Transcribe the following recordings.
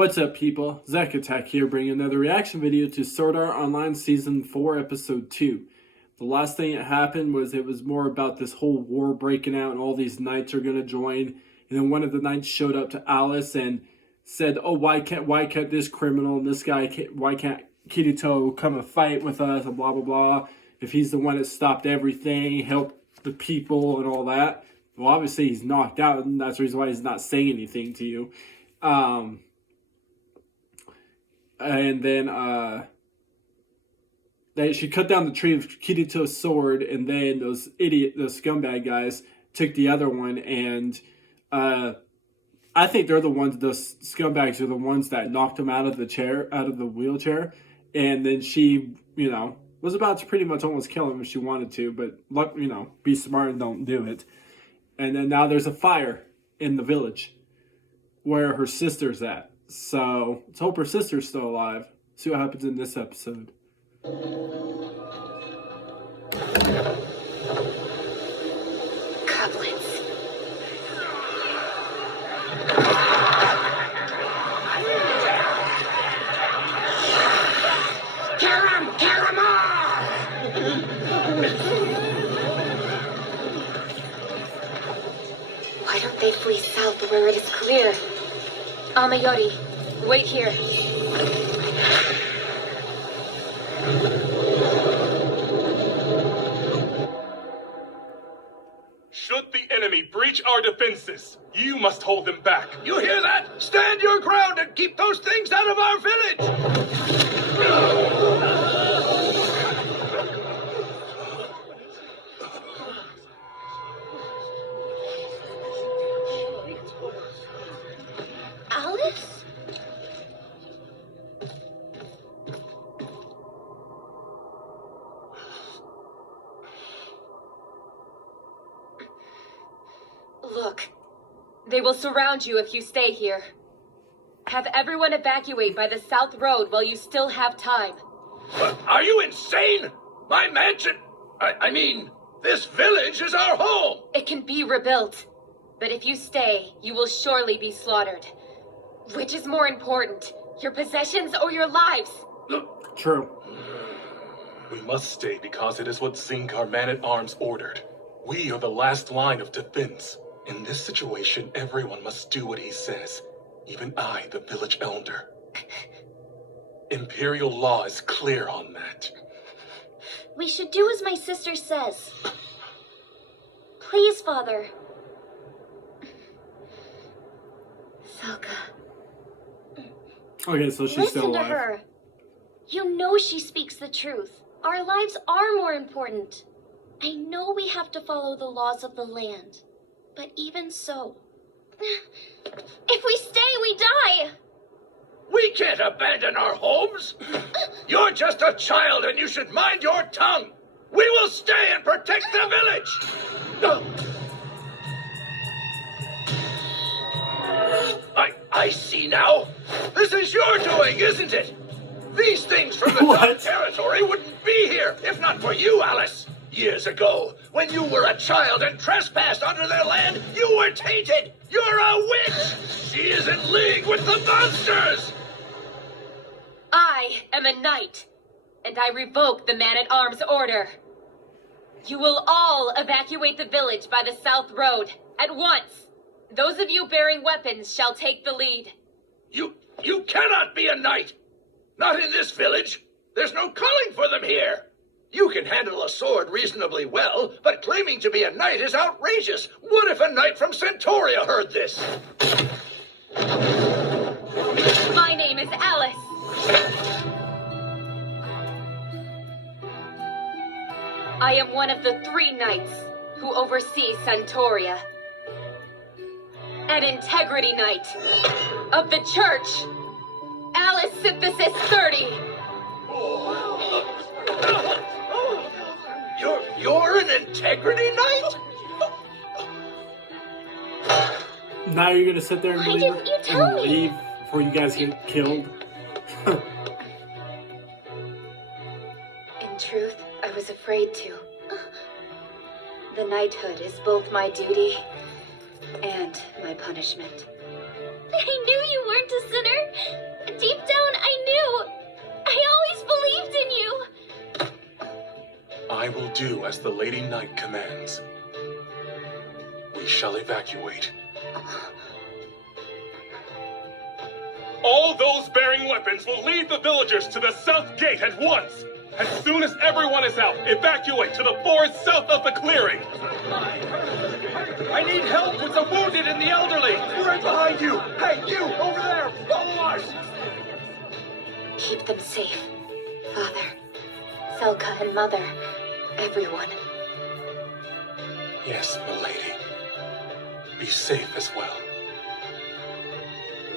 What's up, people? Zach Attack here, bringing another reaction video to Sword Art Online Season 4, Episode 2. The last thing that happened was it was more about this whole war breaking out and all these knights are going to join. And then one of the knights showed up to Alice and said, oh, why can't this criminal and this guy, why can't Kirito come and fight with us and blah, blah, blah. If he's the one that stopped everything, helped the people and all that. Well, obviously he's knocked out and that's the reason why he's not saying anything to you. And then she cut down the tree of Kirito's sword, and then those scumbag guys took the other one, and I think they're the ones, those scumbags are the ones that knocked him out of the wheelchair, and then she, was about to pretty much almost kill him if she wanted to, but, be smart and don't do it. And then now there's a fire in the village where her sister's at. So, let's hope her sister's still alive. See what happens in this episode. Goblins. Kill 'em all! Why don't they flee south where it is clear? Amayori, wait here. Should the enemy breach our defenses, you must hold them back. You hear that? Stand your ground and keep those things out of our village! Alice? Look, they will surround you if you stay here. Have everyone evacuate by the south road while you still have time. Are you insane? My mansion? I mean, this village is our home! It can be rebuilt, but if you stay, you will surely be slaughtered. Which is more important, your possessions or your lives? True. We must stay because it is what Zinkar Man-at-Arms ordered. We are the last line of defense. In this situation, everyone must do what he says. Even I, the village elder. Imperial law is clear on that. We should do as my sister says. Please, Father. Selka. Okay, so she's still alive. Listen to her. You know she speaks the truth. Our lives are more important. I know we have to follow the laws of the land. But even so, if we stay, we die! We can't abandon our homes! You're just a child and you should mind your tongue! We will stay and protect the village! I see now. This is your doing, isn't it? These things from the Dark Territory wouldn't be here if not for you, Alice. Years ago, when you were a child and trespassed onto their land, you were tainted! You're a witch! She is in league with the monsters! I am a knight, and I revoke the Man-at-Arms order. You will all evacuate the village by the south road, at once. Those of you bearing weapons shall take the lead. You cannot be a knight! Not in this village! There's no calling for them here! You can handle a sword reasonably well, but claiming to be a knight is outrageous. What if a knight from Centauria heard this? My name is Alice. I am one of the 3 knights who oversee Centauria. An integrity knight of the church. Alice Synthesis 30. You're an integrity knight? Now you're gonna sit there and Why didn't you tell me? leave before you guys get killed? In truth, I was afraid to. The knighthood is both my duty and my punishment. I knew you weren't a sinner. I will do as the Lady Knight commands. We shall evacuate. All those bearing weapons will lead the villagers to the south gate at once. As soon as everyone is out, evacuate to the forest south of the clearing. I need help with the wounded and the elderly. Right behind you. Hey, you, over there. Follow us. Keep them safe. Father, Selka and Mother, everyone. Yes, milady. Be safe as well.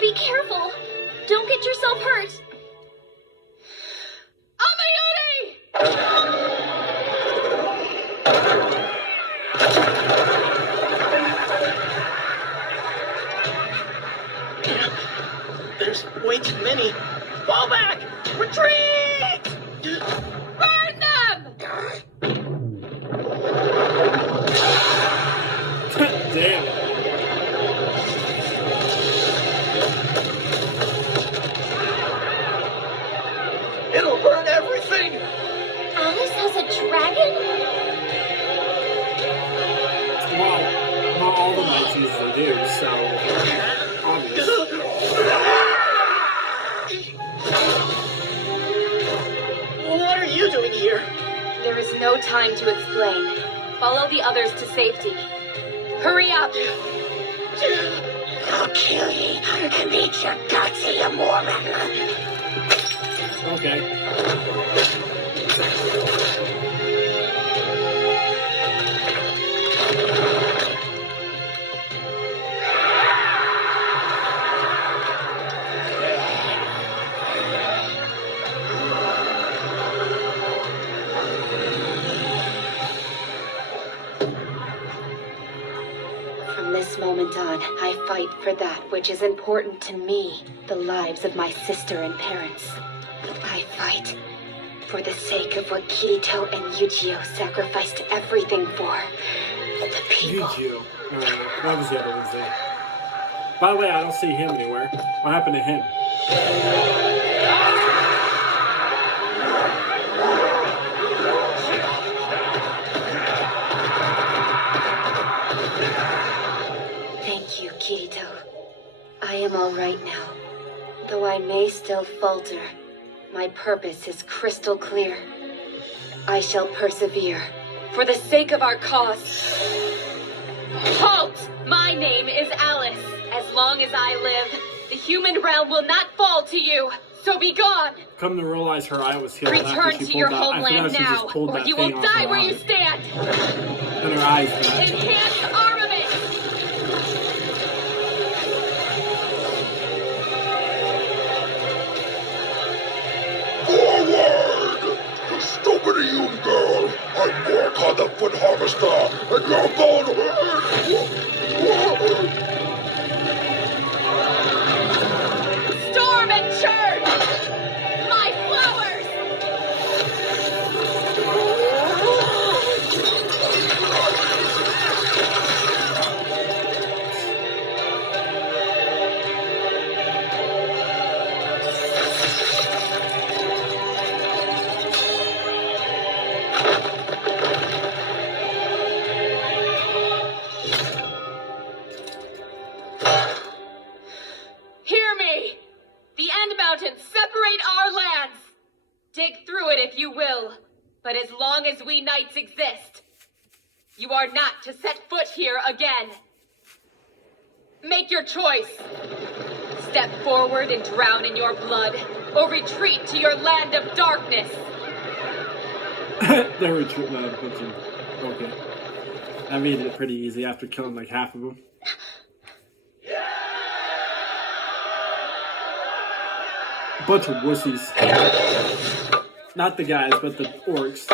Be careful. Don't get yourself hurt. There's way too many. Fall back! Retreat! Burn them! Damn. It'll burn everything. Alice has a dragon? Well, not all the knights usually do, so obvious. What are you doing here? There is no time to explain. Follow the others to safety. Hurry up! I'll kill you and eat your guts, you Mormon. Okay. From this moment on, I fight for that which is important to me, the lives of my sister and parents. I fight for the sake of what Kirito and Yujiro sacrificed everything for. The people. Yujiro. What was the other one's name? By the way, I don't see him anywhere. What happened to him? Thank you, Kirito. I am all right now. Though I may still falter, my purpose is crystal clear. I shall persevere, for the sake of our cause. Halt! My name is Alice. As long as I live, the human realm will not fall to you. So be gone! Come to realize her eye was healed after Return she to pulled your that. I homeland forgot she now, just pulled or that you thing will off die her where eye. you stand! And her eyes. Enhance armament! Forward! Stupid you, girl! I work on the foot harvester, and you're bone. Storm and charge! My flowers! Hear me! The End Mountains separate our lands! Dig through it if you will, but as long as we knights exist, you are not to set foot here again. Make your choice. Step forward and drown in your blood, or retreat to your land of darkness. They were okay. That made it pretty easy after killing like half of them. Bunch of wussies. Not the guys, but the orcs.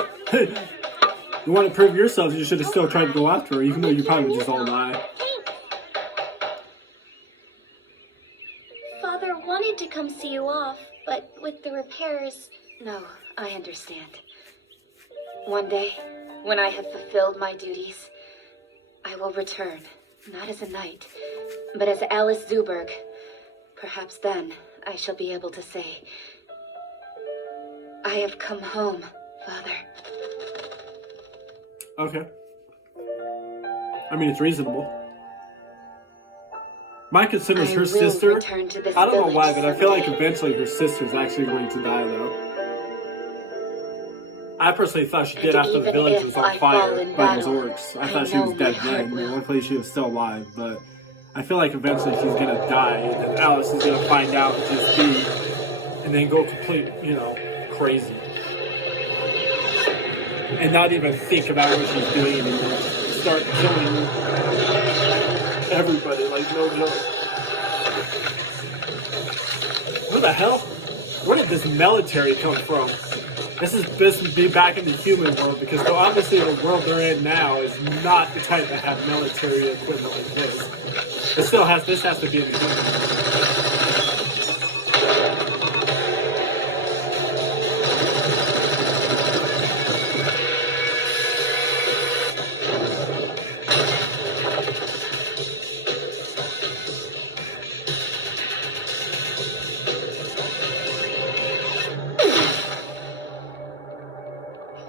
You want to prove yourselves, you should have still tried to go after her, even though you probably just all die. Father wanted to come see you off, but with the repairs... No, I understand. One day, when I have fulfilled my duties, I will return, not as a knight, but as Alice Zuberg. Perhaps then I shall be able to say, I have come home, Father. Okay. I mean, it's reasonable. Mike considers her sister. I don't know why, but I feel like eventually her sister's actually going to die, though. I personally thought she did after the village was on fire by those orcs. I thought she was dead then. Luckily, she was still alive, but I feel like eventually she's gonna die, and then Alice is gonna find out and just be, and then go complete, crazy. And not even think about what she's doing and just start killing everybody like no joke. What the hell? Where did this military come from? This is supposed to be back in the human world, because obviously the world they're in now is not the type that have military equipment like this. It still has, this has to be in the human world.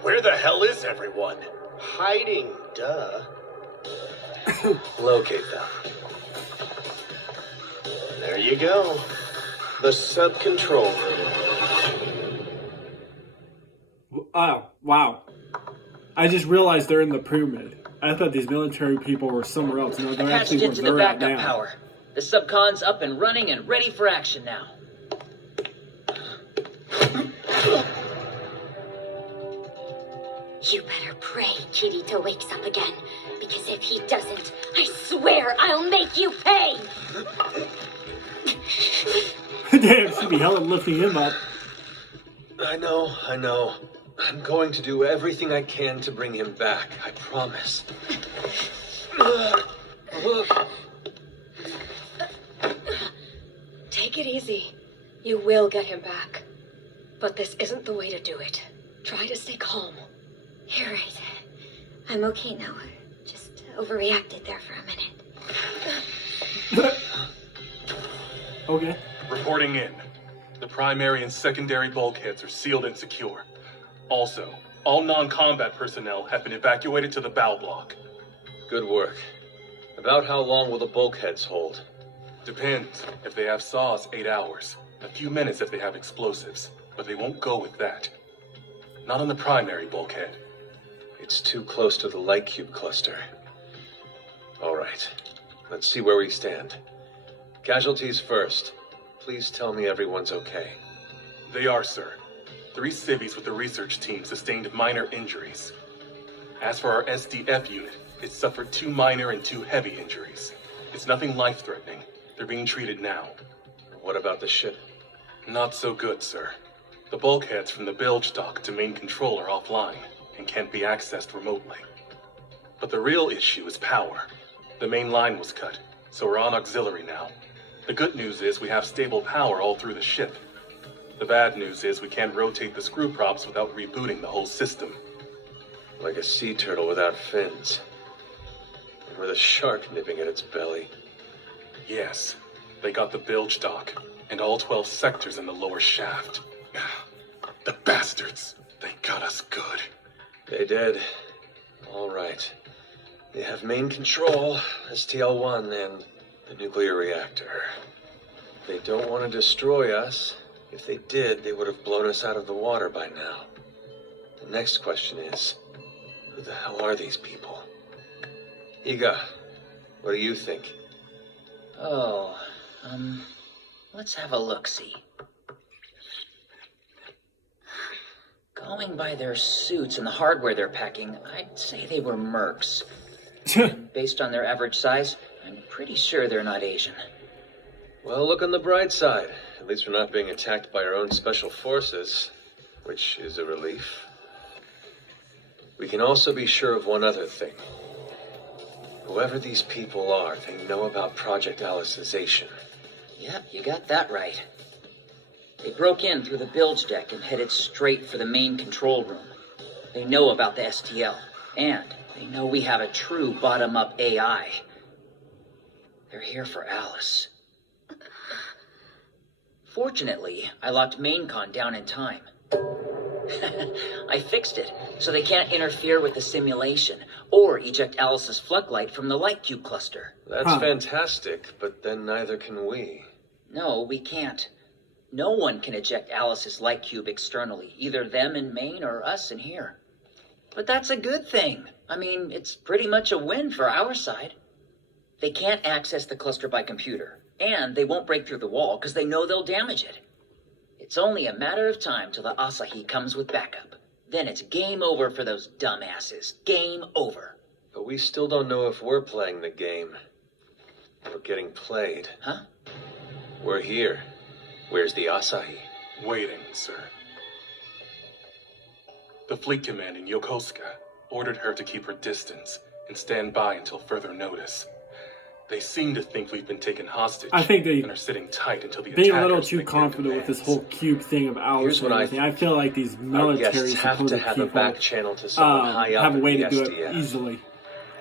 Where the hell is everyone? Hiding, duh. Locate them. There you go. The sub-control room. Oh, wow. I just realized they're in the pyramid. I thought these military people were somewhere else. No, they're Patched actually where into the they're at backup now. power. The subcon's up and running and ready for action now. You better pray Kirito wakes up again, because if he doesn't, I swear I'll make you pay! Damn, she'd be hella lifting him up. I know. I'm going to do everything I can to bring him back, I promise. Take it easy. You will get him back. But this isn't the way to do it. Try to stay calm. You're right. I'm okay now. Just overreacted there for a minute. Okay. Reporting in. The primary and secondary bulkheads are sealed and secure. Also, all non-combat personnel have been evacuated to the bow block. Good work. About how long will the bulkheads hold? Depends. If they have saws, 8 hours. A few minutes if they have explosives. But they won't go with that. Not on the primary bulkhead. It's too close to the light cube cluster. All right. Let's see where we stand. Casualties first. Please tell me everyone's okay. They are, sir. 3 civvies with the research team sustained minor injuries. As for our SDF unit, it suffered 2 minor and 2 heavy injuries. It's nothing life-threatening. They're being treated now. What about the ship? Not so good, sir. The bulkheads from the bilge dock to main control are offline and can't be accessed remotely. But the real issue is power. The main line was cut, so we're on auxiliary now. The good news is we have stable power all through the ship. The bad news is we can't rotate the screw props without rebooting the whole system. Like a sea turtle without fins. And with a shark nipping at its belly. Yes, they got the bilge dock and all 12 sectors in the lower shaft. The bastards, they got us good. They did. All right. They have main control, STL-1, and the nuclear reactor. They don't want to destroy us. If they did, they would have blown us out of the water by now. The next question is, who the hell are these people? Iga, what do you think? Oh, let's have a look-see. Going by their suits and the hardware they're packing, I'd say they were mercs. Based on their average size, I'm pretty sure they're not Asian. Well, look on the bright side. At least we're not being attacked by our own special forces, which is a relief. We can also be sure of one other thing. Whoever these people are, they know about Project Alicization. Yep, you got that right. They broke in through the bilge deck and headed straight for the main control room. They know about the STL, and they know we have a true bottom-up AI. They're here for Alice. Fortunately, I locked MainCon down in time. I fixed it, so they can't interfere with the simulation or eject Alice's Flucklight from the light cube cluster. That's fantastic, but then neither can we. No, we can't. No one can eject Alice's light cube externally, either them in Maine or us in here. But that's a good thing. I mean, it's pretty much a win for our side. They can't access the cluster by computer, and they won't break through the wall because they know they'll damage it. It's only a matter of time till the Asahi comes with backup. Then it's game over for those dumbasses. Game over. But we still don't know if we're playing the game. We're getting played. Huh? We're here. Where's the Asahi? Waiting, sir. The fleet command in Yokosuka ordered her to keep her distance and stand by until further notice. They seem to think we've been taken hostage. I think they and are sitting tight until the being a little attackers too make their confident with this whole demands. cube thing of Alice. Here's what and I everything. I think. feel like these Our military guests have supposed to have people a back channel to someone high up have a in way the to do it SDF. easily.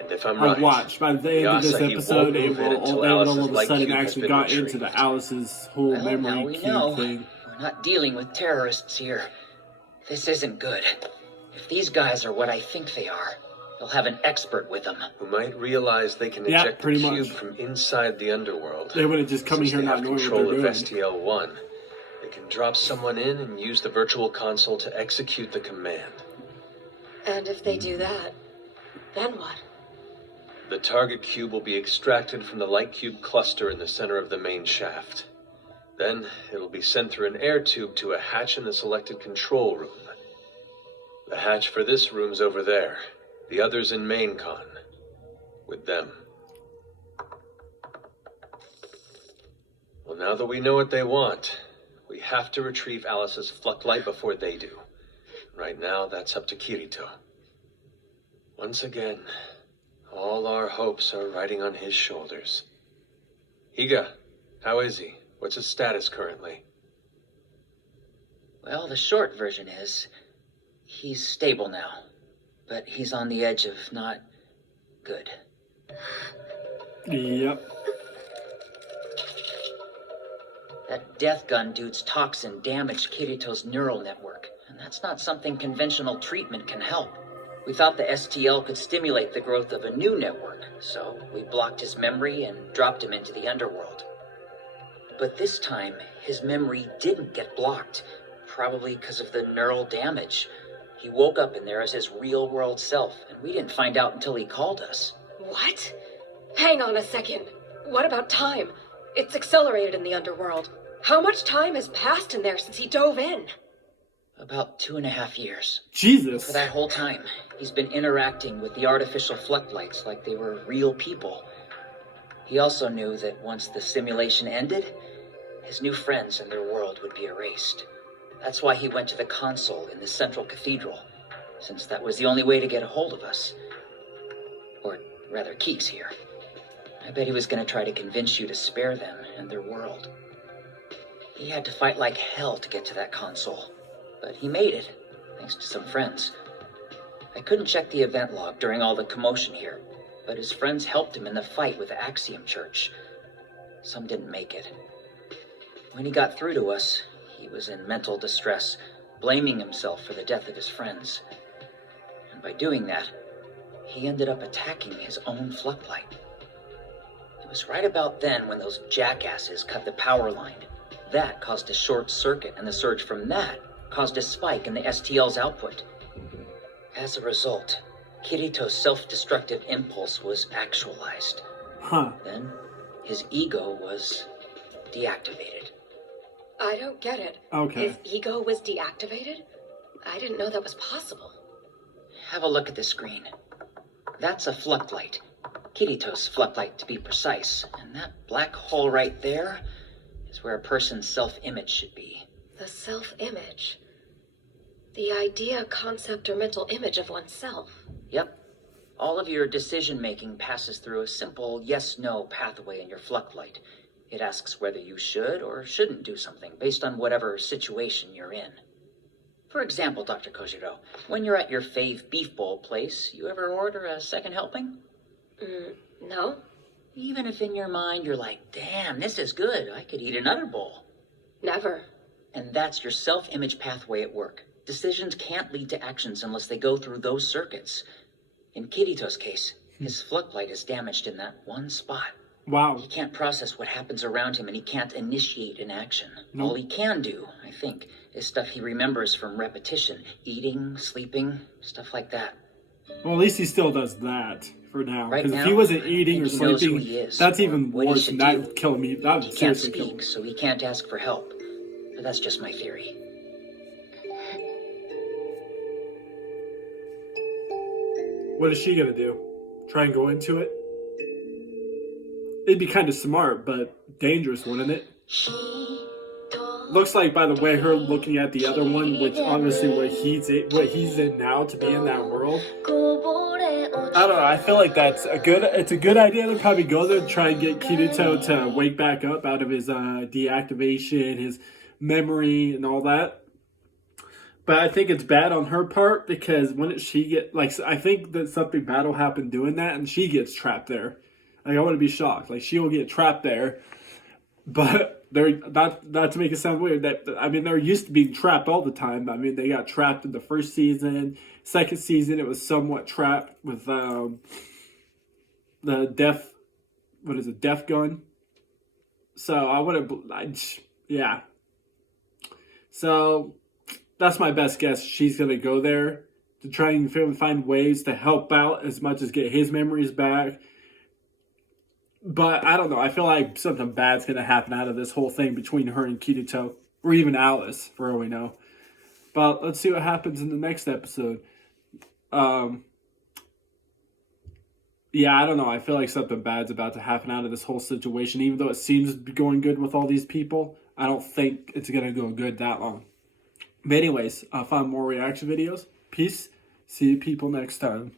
And if I'm I right, watched by the end of this Asahi episode, won't they move in until would all Alice's of a light sudden cube has actually been got into retrieved. the Alice's whole Well, now memory we cube know. thing. We're not dealing with terrorists here. This isn't good. If these guys are what I think they are, they'll have an expert with them. who might realize they can Yeah, eject the pretty cube much. from inside the underworld. They wouldn't just come in Since here they not have knowing what control they're of doing. STL-1, they can drop someone in and use the virtual console to execute the command. And if they do that, then what? The target cube will be extracted from the light cube cluster in the center of the main shaft. Then, it'll be sent through an air tube to a hatch in the selected control room. The hatch for this room's over there. The other's in main con. With them. Well, now that we know what they want, we have to retrieve Alice's Flucklight before they do. Right now, that's up to Kirito. Once again, all our hopes are riding on his shoulders. Higa, how is he? What's his status currently? Well, the short version is, he's stable now, but he's on the edge of not good. Yep. That death gun dude's toxin damaged Kirito's neural network, and that's not something conventional treatment can help. We thought the STL could stimulate the growth of a new network, so we blocked his memory and dropped him into the underworld. But this time, his memory didn't get blocked, probably because of the neural damage. He woke up in there as his real-world self, and we didn't find out until he called us. What? Hang on a second. What about time? It's accelerated in the underworld. How much time has passed in there since he dove in? About 2.5 years. Jesus. For that whole time, he's been interacting with the artificial Flucklights like they were real people. He also knew that once the simulation ended, his new friends and their world would be erased. That's why he went to the console in the central cathedral, since that was the only way to get a hold of us. Or rather, Keeks here. I bet he was going to try to convince you to spare them and their world. He had to fight like hell to get to that console, but he made it, thanks to some friends. I couldn't check the event log during all the commotion here, but his friends helped him in the fight with the Axiom Church. Some didn't make it. When he got through to us, he was in mental distress, blaming himself for the death of his friends. And by doing that, he ended up attacking his own Flucklight. It was right about then when those jackasses cut the power line. That caused a short circuit, and the surge from that caused a spike in the STL's output. As a result, Kirito's self-destructive impulse was actualized. Huh. Then, his ego was deactivated. I don't get it. Okay. His ego was deactivated? I didn't know that was possible. Have a look at the screen. That's a Flucklight. Kirito's Flucklight, to be precise. And that black hole right there is where a person's self-image should be. The self-image. The idea, concept, or mental image of oneself. Yep. All of your decision-making passes through a simple yes-no pathway in your Flucklight. It asks whether you should or shouldn't do something based on whatever situation you're in. For example, Dr. Kojiro, when you're at your fave beef bowl place, you ever order a second helping? No? Even if in your mind you're like, damn, this is good, I could eat another bowl. Never. And that's your self-image pathway at work. Decisions can't lead to actions unless they go through those circuits. In Kirito's case, his floodlight is damaged in that one spot. Wow. He can't process what happens around him, and he can't initiate an action. Nope. All he can do, I think, is stuff he remembers from repetition. Eating, sleeping, stuff like that. Well, at least he still does that for now. Right Because if now, he wasn't I eating or think he knows who sleeping, he is, that's even what he worse. should And that do. would kill me. That would He can't seriously kill me. speak, so he can't ask for help. But that's just my theory. What is she gonna do? Try and go into it? It'd be kind of smart, but dangerous, wouldn't it? Looks like, by the way, her looking at the other one, which obviously what he's in now to be in that world. I don't know. I feel like it's a good idea to probably go there and try and get Kirito to wake back up out of his deactivation, his memory, and all that. But I think it's bad on her part because when she get I think that something bad will happen doing that, and she gets trapped there. Like, I wouldn't be shocked. Like, she will get trapped there. But they're not to make it sound weird. They're used to being trapped all the time. I mean, they got trapped in the first season. Second season, it was somewhat trapped with the death gun. So yeah. So that's my best guess. She's gonna go there to try and find ways to help out as much as get his memories back. But I don't know. I feel like something bad's going to happen out of this whole thing between her and Kirito. Or even Alice, for all we know. But let's see what happens in the next episode. Yeah, I don't know. I feel like something bad's about to happen out of this whole situation. Even though it seems to be going good with all these people, I don't think it's going to go good that long. But anyways, I'll find more reaction videos. Peace. See you people next time.